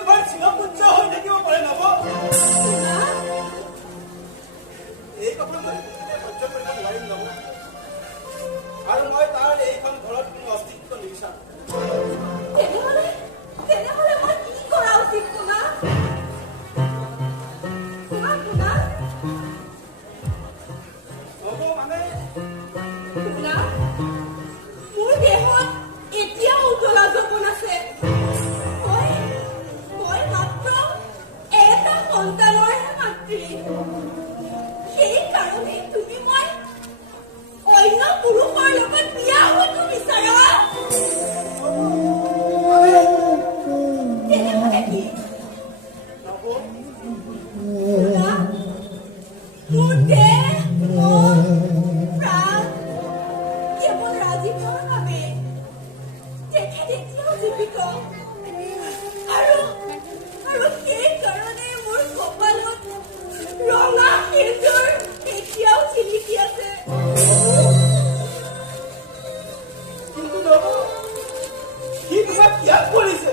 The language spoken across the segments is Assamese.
তোমাৰ চিৰপুঞ্জ হৈ থাকিব পাৰে নব। এই কথা মই সহ্য কৰিব নোৱাৰিম নব। আৰু মই তাৰ এইখন ঘৰত কোনো অস্তিত্ব নিবিচাৰোঁ। তেনেহলে মই কি কৰা উচিত শুনা? নব মানে শুনা, মোৰ দেহত এতিয়াও উতলা যৌৱন আছে। মই মাত্ৰ এটা সন্তানৰহে মাতৃ। সেইকাৰণে তুমি মই অন্য পুৰুষৰ লগত বিয়া হব বিচাৰা? তেনেহলে কি? নব শুনা, মোৰ দেহ মন প্ৰাণ কেৱল ৰাজীৱৰ বাবে। তেখেত এতিয়াও জীৱিত। আৰু সেইকাৰণে মোৰ কপালত ৰঙা সেন্দুৰ এতিয়াও জিলিকি আছে। কিন্তু নব সি তোমাক ত্যাগ কৰিছে।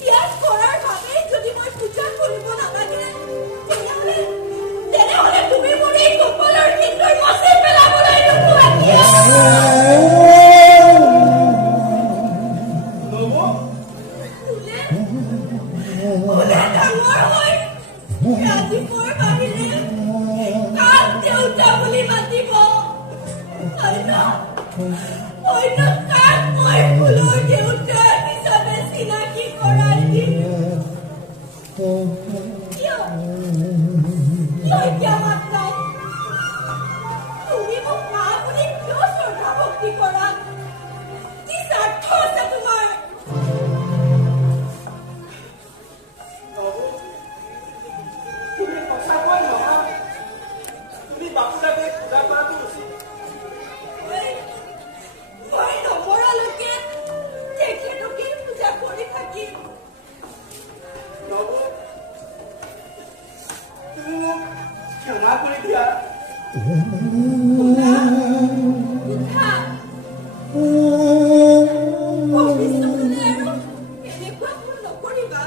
ত্যাগ কৰাৰ বাবে যদি মই পূজা কৰিব নালাগে, তেনেহলে তুমি মোৰ এই কপালৰ সেন্দুৰ মচি পেলাবলৈ নোপোৱা কিয়? নব ওলে ডাঙৰ হৈ ৰাজীৱৰ বাহিৰে কাক দেউতা বুলি মাতিব? অন্য কাক মই ফুলৰ দেউতা হিচাপে চিনাকি কৰাই দিম? কিয় এতিয়া মাত নাই? তুমি মোক মা বুলি কিয় শ্ৰদ্ধা ভক্তি কৰা? কি স্বাৰ্থ আছে তোমাৰ? নব তুমি সঁচাকৈ নহয়। তুমি বাপুলাকে পূজা কৰাটো উচিত। মই নমৰালৈকে তেখেতকে পূজা কৰি থাকিম। নব তুমি মোক ক্ষমা কৰি দিয়া। উঠা। ভৱিষ্যতলৈ আৰু এনেকুৱা ভুল নকৰিবা।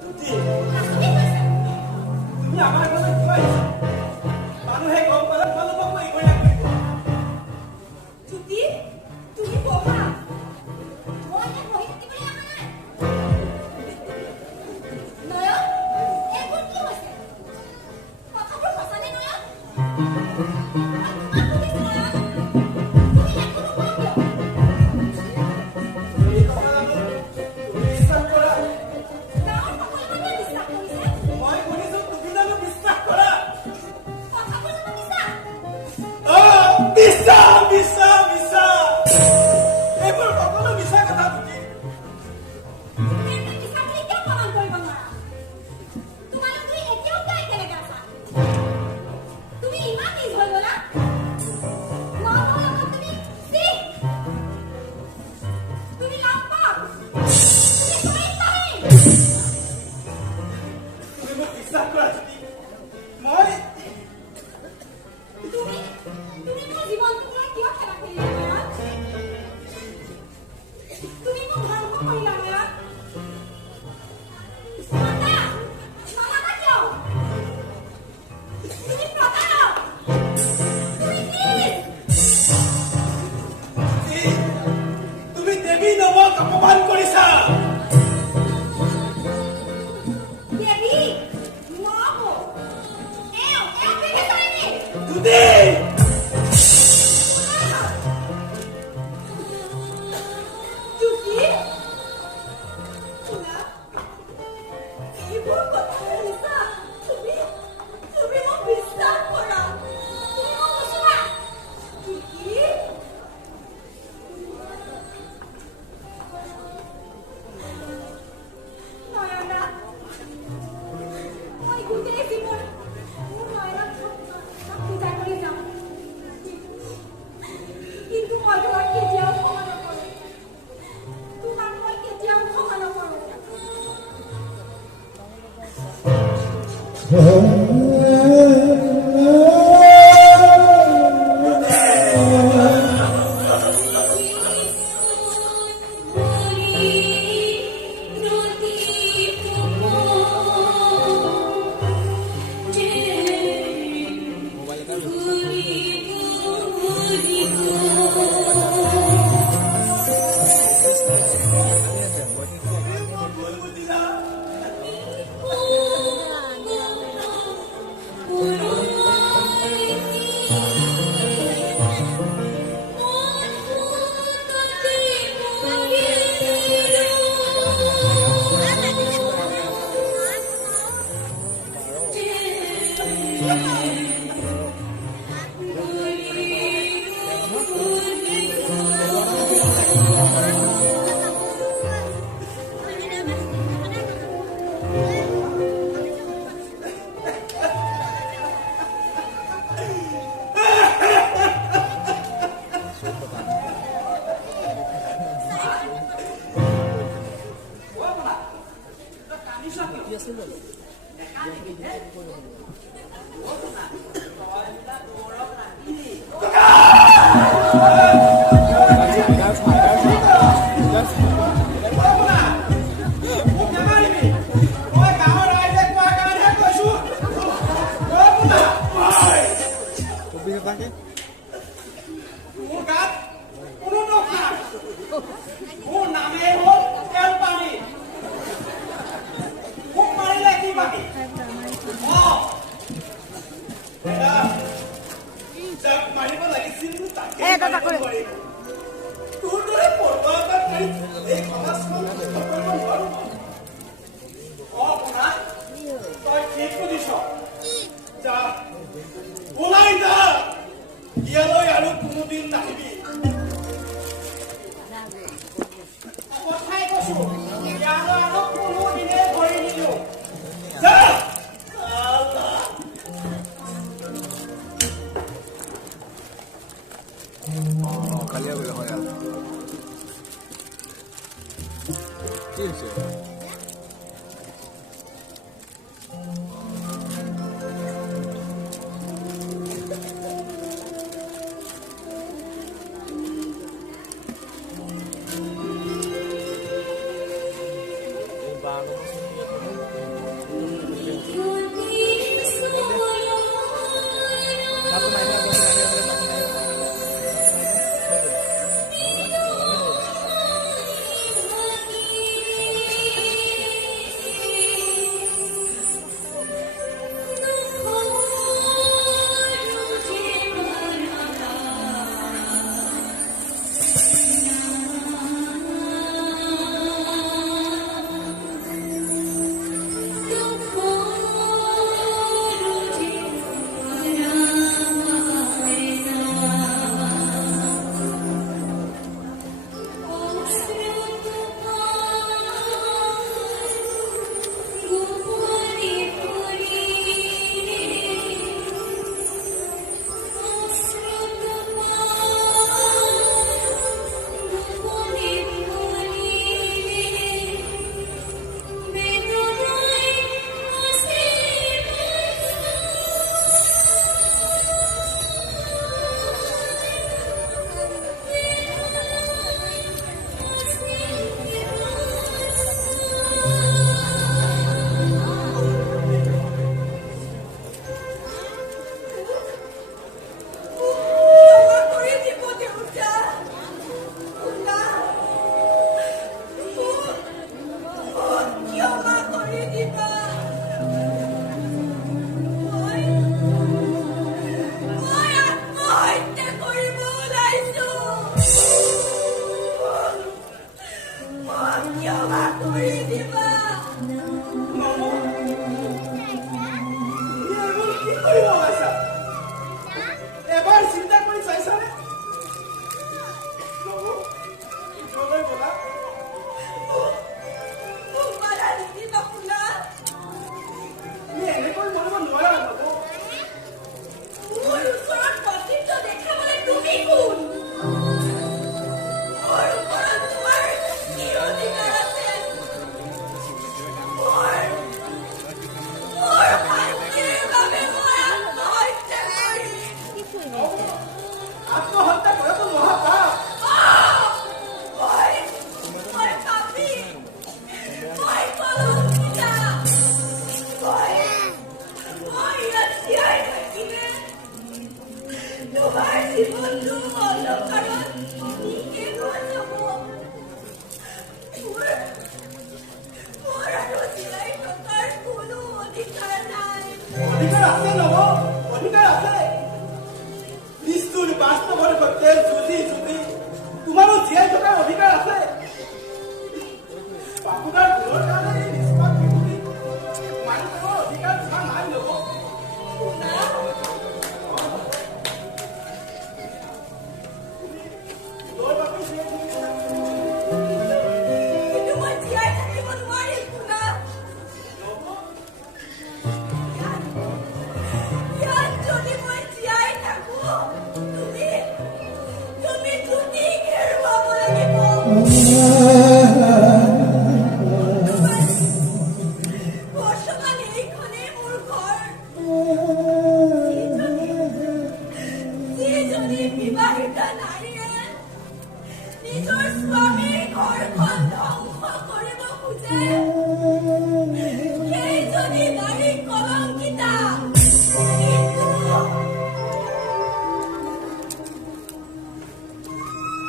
তুতি, তুমি আমাৰ ঘৰলৈ কিয় আহিছা? মানুহে গম পালে তোমালোকক মই ইগৰীয়া কৰি দিম। জ্যোতি, তুমি বহা। নয়ন, এইবোৰ কি হৈছে? কথাবোৰ সঁচানে নয়ন? এই কথা তুমি বিশ্বাস কৰা? গাঁৱৰ সকলো মানুহে বিশ্বাস কৰিছে। মই শুনিছো তুমি জানো বিশ্বাস কৰা? কথাবোৰ জানো মিছা? বিশ্বাস বিশ্বাস বিশ্বাস এইবোৰ সকলো মিছা কথা। তুমি এইবোৰ মিছা বুলি কিয় প্ৰমাণ কৰিব নোৱাৰা? তোমালোক দুই এতিয়াও কিয় একেলগে আছা? তুমি ইমান নিজ হৈ গলা? নয়নৰ লগত তুমি লাম্পক। তুমি চৰিত্ৰহীন। তুমি মোক বিশ্বাস কৰা যদি মই তুমি মোৰ জীৱনটোক লৈ কিয় খেলা খেলিলা নয়ন? তুমি মোক ধ্বংস কৰিলা নয়ন। মাতা কিয়? তুমি প্ৰতাৰক। তুমি নীচ। তুমি দেৱী নৱক অপমান কৰিছা। দেৱী নব এওঁ বিবেচাৰিণী। তুতি জ্যোতি, শুনা, এইবোৰ কথা মিছা। তুমি মোক বিশ্বাস কৰা। তুমি মোক নুচুবা। জ্যোতি, নয়না, মই গোটেই জীৱন মোৰ নয়নক পূজা কৰি যাম। Oi, papi! তোমাৰ জীৱনটো অন্ধকাৰত শেষ হৈ যাব। মোৰ আৰু জীয়াই থকাৰ কোনো অধিকাৰ নাই। অধিকাৰ আছে নব, অধিকাৰ আছে। নিষ্ঠুৰ বাস্তৱৰ সৈতে যুঁজি যুঁজি তোমাৰো জীয়াই থকাৰ অধিকাৰ আছে। বাপুদাৰ ভুলৰ কাৰণে এই নিষ্পাপ শিশুটি মাৰি পেলোৱাৰ অধিকাৰ তোমাৰ নাই নব। ভুলৰ বাবে জীয়াই থাকিছা। কিন্তু মই জীয়াই থাকিব নোৱাৰিম শুনা। ইয়াত যদি মই জীয়াই থাকো, তুমি জ্যোতি হেৰুৱাব লাগিব। বৰ্তমান এইখনেই মোৰ ঘৰ। যিজনী বিবাহিতা নাৰীয়ে নিজৰ স্বামীৰ ঘৰখন ধ্বংস কৰিব খোজে, সেইজনী নাৰী কলংকিতা। কিন্তু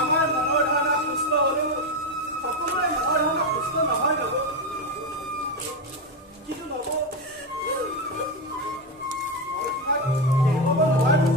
আমাৰ মনৰ ধাৰণা সুস্থ হলেও সকলোৰে মনৰ ধাৰণা সুস্থ নহয় নব। কিন্তু নব, মই তোমাক এৰিব নোৱাৰো।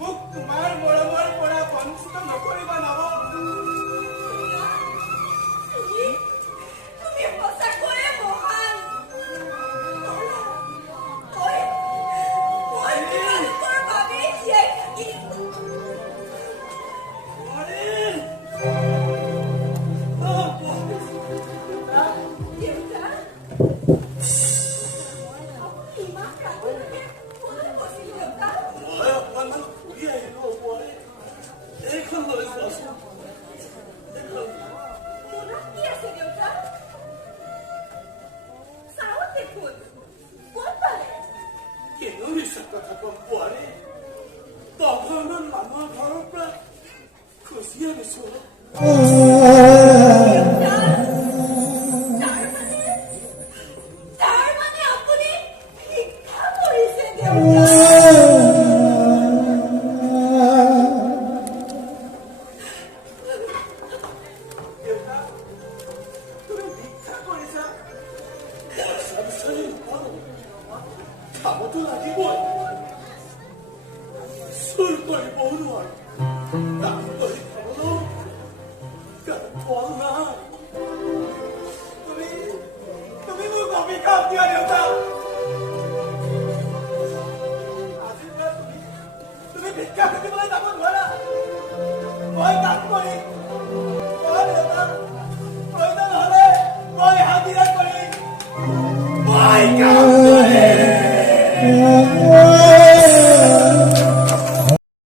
মোক তোমাৰ মৰমৰ পৰা বঞ্চিত নকৰিবা নব। তুমি সঁচাকৈয়ে মহান। মই তোমালোকৰ বাবেই জীয়াই থাকিম। মৰিল। দেউতা, আপুনি ইমান ৰাতিলৈকে ক'লৈ গৈছিল দেউতা? মই অকণমান ঘূৰি আহিলো বোৱাৰী। এইখন লৈ যোৱাচোন। এইখন মোনাত কি আছে দেউতা? চাওক দেখোন, ক'ত পালে? কিনো মিছা কথা কম বোৱাৰী। 10ঘৰমান মানুহৰ ঘৰৰ পৰা খুচি আনিছো। তাৰ মানে আপুনি শিক্ষা কৰিছে দেউতা। দেউতা, তুমি ভিক্ষা কৰিছা? পইচা বিচাৰি নাপাওঁ। খাবতো লাগিবই। চুৰ কৰিবও নোৱাৰো। কাম কৰি খাবলৈও ফল নাই। তুমি মোক অভিশাপ দিয়া দেউতা।